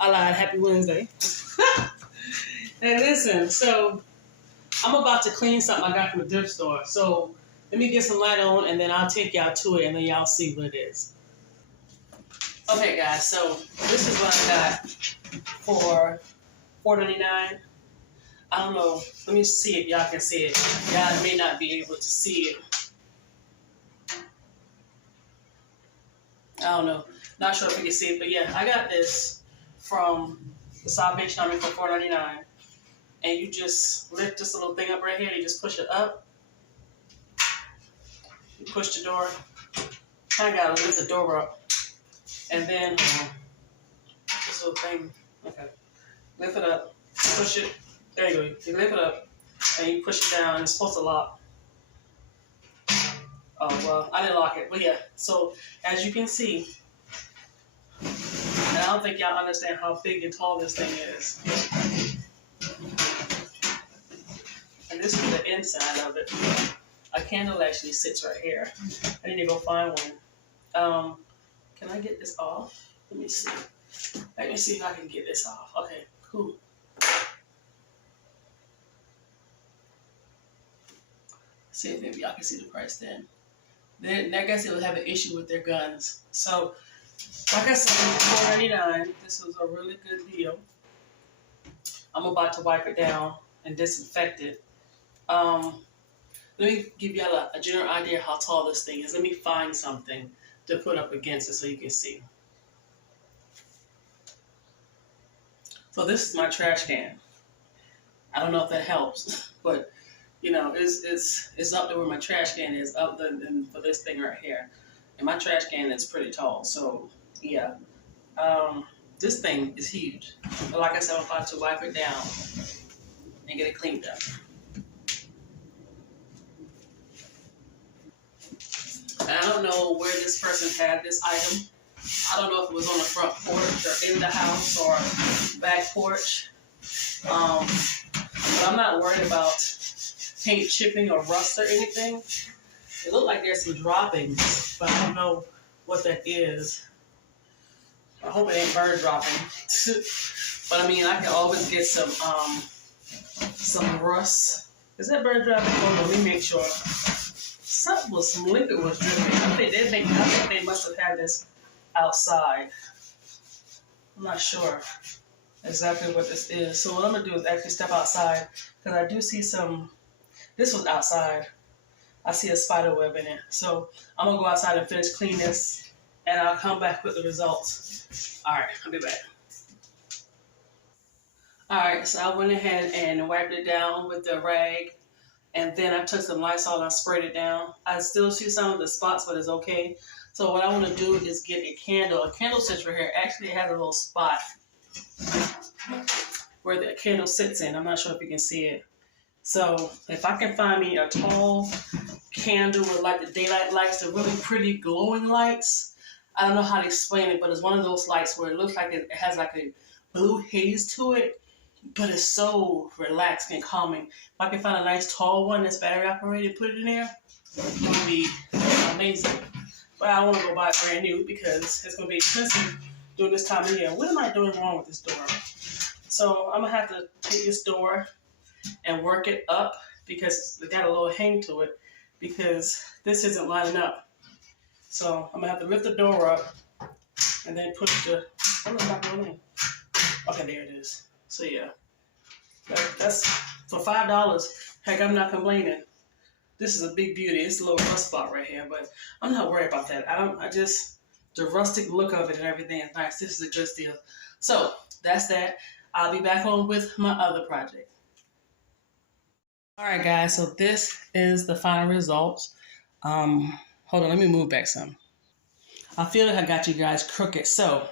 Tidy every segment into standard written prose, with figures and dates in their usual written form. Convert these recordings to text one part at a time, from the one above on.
I lied. Happy Wednesday. Hey, listen. So I'm about to clean something I got from the thrift store. So let me get some light on, and then I'll take y'all to it, and then y'all see what it is. Okay, guys. So this is what I got for $4.99. I don't know. Let me see if y'all can see it. Y'all may not be able to see it. I don't know. Not sure if you can see it, but yeah, I got this from the Salvation Army for $4.99. And you just lift this little thing up right here. You just push it up. You push the door. I gotta lift the door up. And then this little thing. Okay. Lift it up. Push it. There you go. You lift it up. And you push it down. It's supposed to lock. Oh, well, I didn't lock it. But yeah. So, as you can see, and I don't think y'all understand how big and tall this thing is. And this is the inside of it. A candle actually sits right here. I need to go find one. Can I get this off? Let me see. Let me see if I can get this off. Okay, cool. See if maybe y'all can see the price then. Then I guess it would have an issue with their guns. So, like I said, $4.99. This was a really good deal. I'm about to wipe it down and disinfect it. Let me give y'all a general idea how tall this thing is. Let me find something to put up against it so you can see. So this is my trash can. I don't know if that helps, but you know, it's up there where my trash can is, up than for this thing right here. And my trash can is pretty tall, so yeah. This thing is huge. But like I said, I'm about to wipe it down and get it cleaned up. And I don't know where this person had this item. I don't know if it was on the front porch or in the house or back porch. But I'm not worried about paint chipping or rust or anything. It looked like there's some droppings, but I don't know what that is. I hope it ain't bird dropping. But I mean, I can always get some rust. Is that bird dropping? Oh, let me make sure. Some liquid was dripping. I think they must have had this outside. I'm not sure exactly what this is. So what I'm gonna do is actually step outside because I do see some. This was outside. I see a spider web in it. So I'm gonna go outside and finish cleaning this, and I'll come back with the results. All right, I'll be back. All right, so I went ahead and wiped it down with the rag. And then I took some Lysol and I sprayed it down. I still see some of the spots, but it's okay. So what I want to do is get a candle. A candle sits right here. Actually, it has a little spot where the candle sits in. I'm not sure if you can see it. So if I can find me a tall candle with like the daylight lights, the really pretty glowing lights. I don't know how to explain it, but it's one of those lights where it looks like it has like a blue haze to it. But it's so relaxing and calming. If I can find a nice tall one that's battery operated, put it in there, it would be amazing. But I want to go buy it brand new because it's going to be expensive during this time of year. What am I doing wrong with this door? So I'm going to have to take this door and work it up because it got a little hang to it because this isn't lining up. So I'm going to have to lift the door up and then push the, what is not going in? Okay, there it is. So yeah, that's for $5. Heck, I'm not complaining. This is a big beauty. It's a little rust spot right here, but I'm not worried about that. The rustic look of it and everything is nice. This is a good deal. So that's that. I'll be back on with my other project. All right, guys. So this is the final results. Hold on. Let me move back some. I feel like I got you guys crooked. So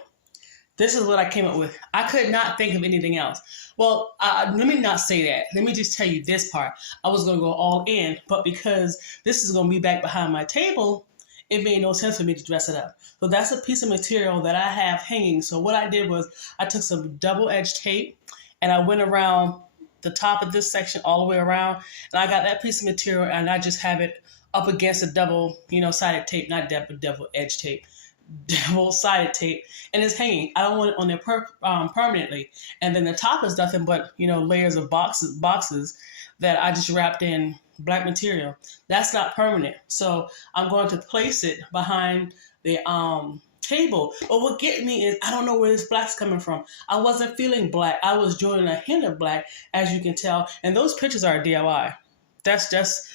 this is what I came up with. I could not think of anything else. Well, let me not say that. Let me just tell you this part. I was going to go all in, but because this is going to be back behind my table, it made no sense for me to dress it up. So that's a piece of material that I have hanging. So what I did was I took some double-edged tape and I went around the top of this section all the way around. And I got that piece of material and I just have it up against a double, sided tape, not double-edged tape. double-sided tape, and it's hanging. I don't want it on there permanently. And then the top is nothing but, layers of boxes that I just wrapped in black material. That's not permanent. So I'm going to place it behind the table. But what gets me is I don't know where this black's coming from. I wasn't feeling black. I was doing a hint of black, as you can tell. And those pictures are a DIY. That's just,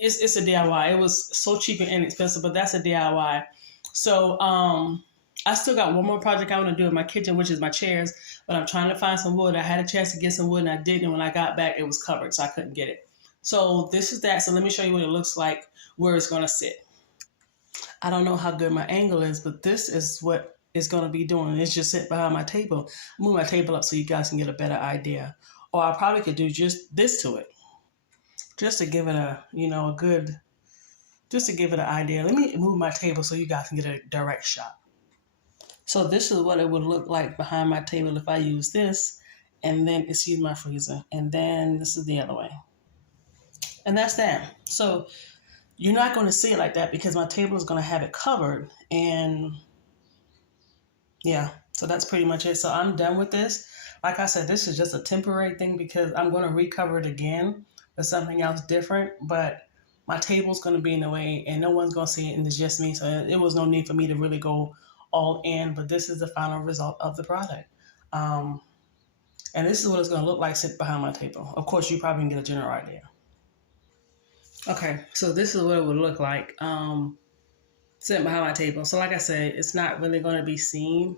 it's a DIY. It was so cheap and inexpensive, but that's a DIY. So I still got one more project I want to do in my kitchen, which is my chairs. But I'm trying to find some wood. I had a chance to get some wood and I didn't. And when I got back, it was covered, so I couldn't get it. So this is that. So let me show you what it looks like, where it's going to sit. I don't know how good my angle is, but this is what it's going to be doing. It's just sit behind my table. Move my table up so you guys can get a better idea. Or I probably could do just this to it, just to give it just to give it an idea. Let me move my table so you guys can get a direct shot. So this is what it would look like behind my table if I use this, and then excuse my freezer, and then this is the other way. And that's that. So you're not going to see it like that because my table is going to have it covered. And yeah, so that's pretty much it. So I'm done with this. Like I said, this is just a temporary thing because I'm going to recover it again with something else different. But my table's going to be in the way and no one's going to see it, and it's just me. So it was no need for me to really go all in. But this is the final result of the product. And this is what it's going to look like sitting behind my table. Of course, you probably can get a general idea. Okay, so this is what it would look like sitting behind my table. So like I said, it's not really going to be seen.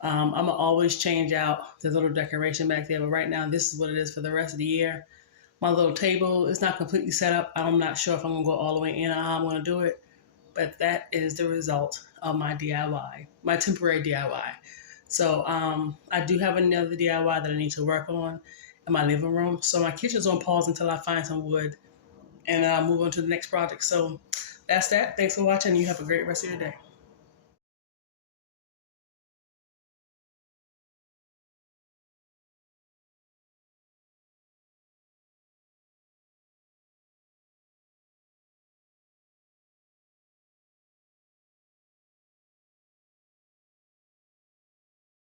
I'm going to always change out the little decoration back there. But right now, this is what it is for the rest of the year. My little table is not completely set up. I'm not sure if I'm going to go all the way in or how I'm going to do it. But that is the result of my DIY, my temporary DIY. So I do have another DIY that I need to work on in my living room. So my kitchen's on pause until I find some wood. And I'll move on to the next project. So that's that. Thanks for watching. You have a great rest of your day.